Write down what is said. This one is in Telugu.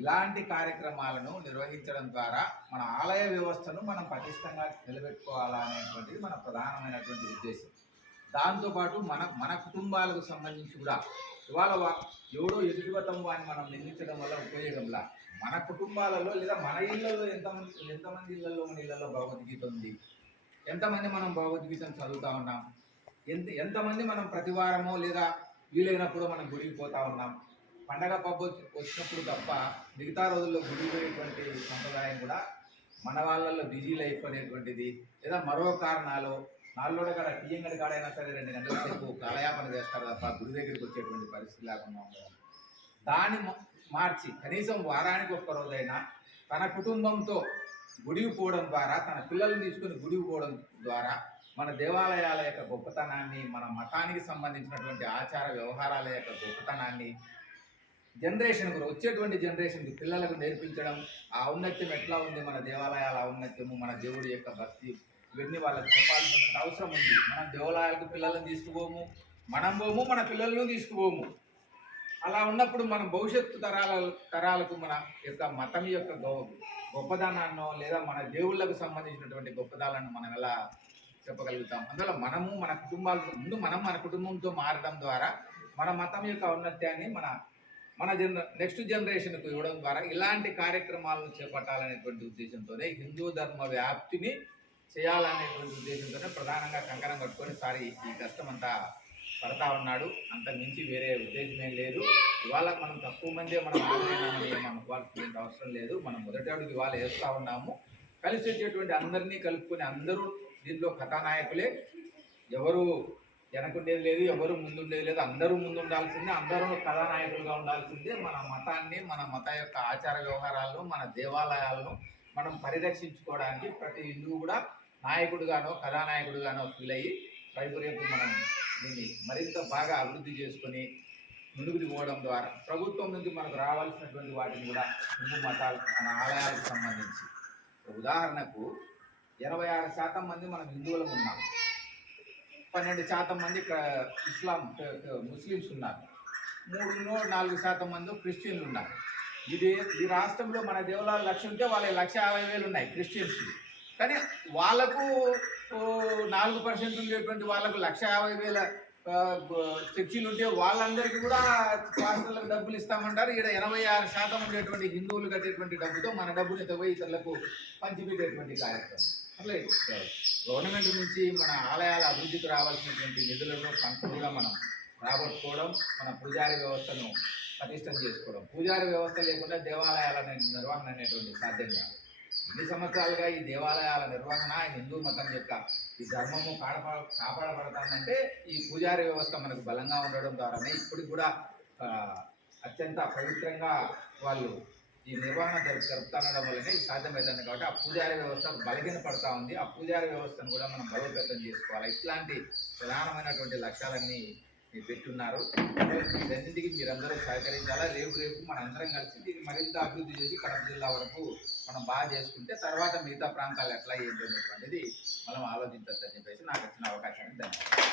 ఇలాంటి కార్యక్రమాలను నిర్వహించడం ద్వారా మన ఆలయ వ్యవస్థను మనం పటిష్టంగా నిలబెట్టుకోవాలనేటువంటిది మన ప్రధానమైనటువంటి ఉద్దేశం. దాంతోపాటు మన కుటుంబాలకు సంబంధించి కూడా ఇవాళ ఎవడో ఎదుటిగతం వాడిని మనం నిందించడం వల్ల ఉపయోగంలా మన కుటుంబాలలో లేదా మన ఇళ్లలో ఎంతమంది ఇళ్లలో మన ఇళ్లలో భగవద్గీత ఉంది, ఎంతమంది మనం భగవద్గీతను చదువుతూ ఉన్నాం, ఎంతమంది మనం ప్రతివారమో లేదా వీలైనప్పుడు మనం గుడికి పోతూ ఉన్నాం. పండగ పబ్బు వచ్చినప్పుడు తప్ప మిగతా రోజుల్లో గుడికి పోయేటువంటి సంప్రదాయం కూడా మన వాళ్ళల్లో బిజీ లైఫ్ అనేటువంటిది లేదా మరో కారణాలు నాలుగు కాడ టీఎంగడి కాడైనా సరే 2 గంటల సేపు కాలయాపన చేస్తారు తప్ప గుడి దగ్గరికి వచ్చేటువంటి పరిస్థితి లేకుండా ఉండడం. దాన్ని మార్చి కనీసం వారానికి ఒక్క రోజైనా తన కుటుంబంతో గుడికి పోవడం ద్వారా, తన పిల్లల్ని తీసుకుని గుడికి పోవడం ద్వారా మన దేవాలయాల యొక్క గొప్పతనాన్ని, మన మతానికి సంబంధించినటువంటి ఆచార వ్యవహారాల యొక్క గొప్పతనాన్ని వచ్చేటువంటి జనరేషన్కి పిల్లలకు నేర్పించడం, ఆ ఔన్నత్యం ఎట్లా ఉంది, మన దేవాలయాల ఔన్నత్యము, మన దేవుడి యొక్క భక్తి, ఇవన్నీ వాళ్ళకి చెప్పాల్సిన అవసరం ఉంది. మనం దేవాలయాలకు పిల్లలను తీసుకుపోము, మనం పోము, మన పిల్లలను తీసుకుపోము. అలా ఉన్నప్పుడు మనం భవిష్యత్తు తరాలకు మన యొక్క మతం యొక్క గొప్పదనాన్నో లేదా మన దేవుళ్ళకు సంబంధించినటువంటి గొప్పదాలను మనం ఎలా చెప్పగలుగుతాం? అందువల్ల మనము మన కుటుంబాలకు ముందు మన కుటుంబంతో మారడం ద్వారా మన మతం యొక్క ఔన్నత్యాన్ని మన నెక్స్ట్ జనరేషన్కు ఇవ్వడం ద్వారా ఇలాంటి కార్యక్రమాలను చేపట్టాలనేటువంటి ఉద్దేశంతోనే హిందూ ధర్మ వ్యాప్తిని చేయాలనేటువంటి ఉద్దేశంతోనే ప్రధానంగా కంకణం కట్టుకొని సారి ఈ కష్టం అంతా పడతా ఉన్నాడు. అంత మించి వేరే ఉద్దేశం ఏం లేదు. ఇవాళ మనం తక్కువ మందే మనం ఆలోచనని ఏమనుకోవాల్సిన అవసరం లేదు. మనం మొదటి అడుగు ఇవాళ వేస్తూ ఉన్నాము. కలిసి వచ్చేటువంటి అందరినీ కలుపుకొని అందరూ దీంట్లో కథానాయకులే, ఎవరు వెనకుండేది లేదు, ఎవరు ముందుండేది లేదు. అందరూ ముందుండాల్సిందే, అందరూ కథానాయకులుగా ఉండాల్సిందే. మన మతాన్ని, మన మత యొక్క ఆచార వ్యవహారాలను, మన దేవాలయాలను మనం పరిరక్షించుకోవడానికి ప్రతి హిందువు కూడా నాయకుడుగానో కథానాయకుడుగానో ఫీల్ అయ్యి రేపు మనం దీన్ని మరింత బాగా అభివృద్ధి చేసుకొని ముందుకు పోవడం ద్వారా ప్రభుత్వం నుంచి మనకు రావాల్సినటువంటి వాటిని కూడా హిందూ మతాలు మన ఆలయాలకు సంబంధించి ఉదాహరణకు 86% మంది మనం హిందువులం ఉన్నాం, 12% మంది ముస్లిమ్స్ ఉన్నారు, 3-4% మంది క్రిస్టియన్లు ఉన్నారు. ఈ రాష్ట్రంలో మన దేవాలయాలు 1,00,000 ఉంటే వాళ్ళ 1,50,000 ఉన్నాయి క్రిస్టియన్స్కి. కానీ వాళ్ళకు 4% ఉండేటువంటి వాళ్ళకు 1,50,000 చర్చీలు ఉంటే వాళ్ళందరికీ కూడా పాస్టర్లకు డబ్బులు ఇస్తామంటారు. ఇక్కడ 86% ఉండేటువంటి హిందువులు కట్టేటువంటి డబ్బుతో మన డబ్బుని పోయి ఇతరులకు పంచిపెట్టేటువంటి కార్యక్రమం. అట్లా గవర్నమెంట్ నుంచి మన ఆలయాల అభివృద్ధికి రావాల్సినటువంటి నిధులను ఫండ్స్ కూడా మనం రాబట్టుకోవడం, మన పూజారి వ్యవస్థను పటిష్టం చేసుకోవడం. పూజారి వ్యవస్థ లేకుండా దేవాలయాల నిర్వహణ అనేటువంటి సాధ్యం కాదు. ఎన్ని సంవత్సరాలుగా ఈ దేవాలయాల నిర్వహణ హిందూ మతం యొక్క ఈ ధర్మము కాపాడబడతానంటే ఈ పూజారి వ్యవస్థ మనకు బలంగా ఉండడం ద్వారానే ఇప్పటికి కూడా అత్యంత పవిత్రంగా వాళ్ళు ఈ నిర్వహణ జరుపుతానడం వల్లనే ఇది సాధ్యమవుతుంది. కాబట్టి ఆ పూజారి వ్యవస్థ బలహీనపడతా ఉంది. ఆ పూజారి వ్యవస్థను కూడా మనం బలోపేతం చేసుకోవాలి. ఇట్లాంటి ప్రధానమైనటువంటి లక్ష్యాలన్నీ పెట్టున్నారు. వీటన్నింటికి మీరందరూ సహకరించాలా. రేపు మనందరం కలిసి దీన్ని మరింత అభివృద్ధి చేసి కడప జిల్లా వరకు మనం బాగా చేసుకుంటే తర్వాత మిగతా ప్రాంతాలు ఎట్లా ఏంటి అనేటువంటిది మనం ఆలోచించవచ్చని చెప్పేసి నాకు వచ్చిన అవకాశాన్ని ధన్యవాదాలు.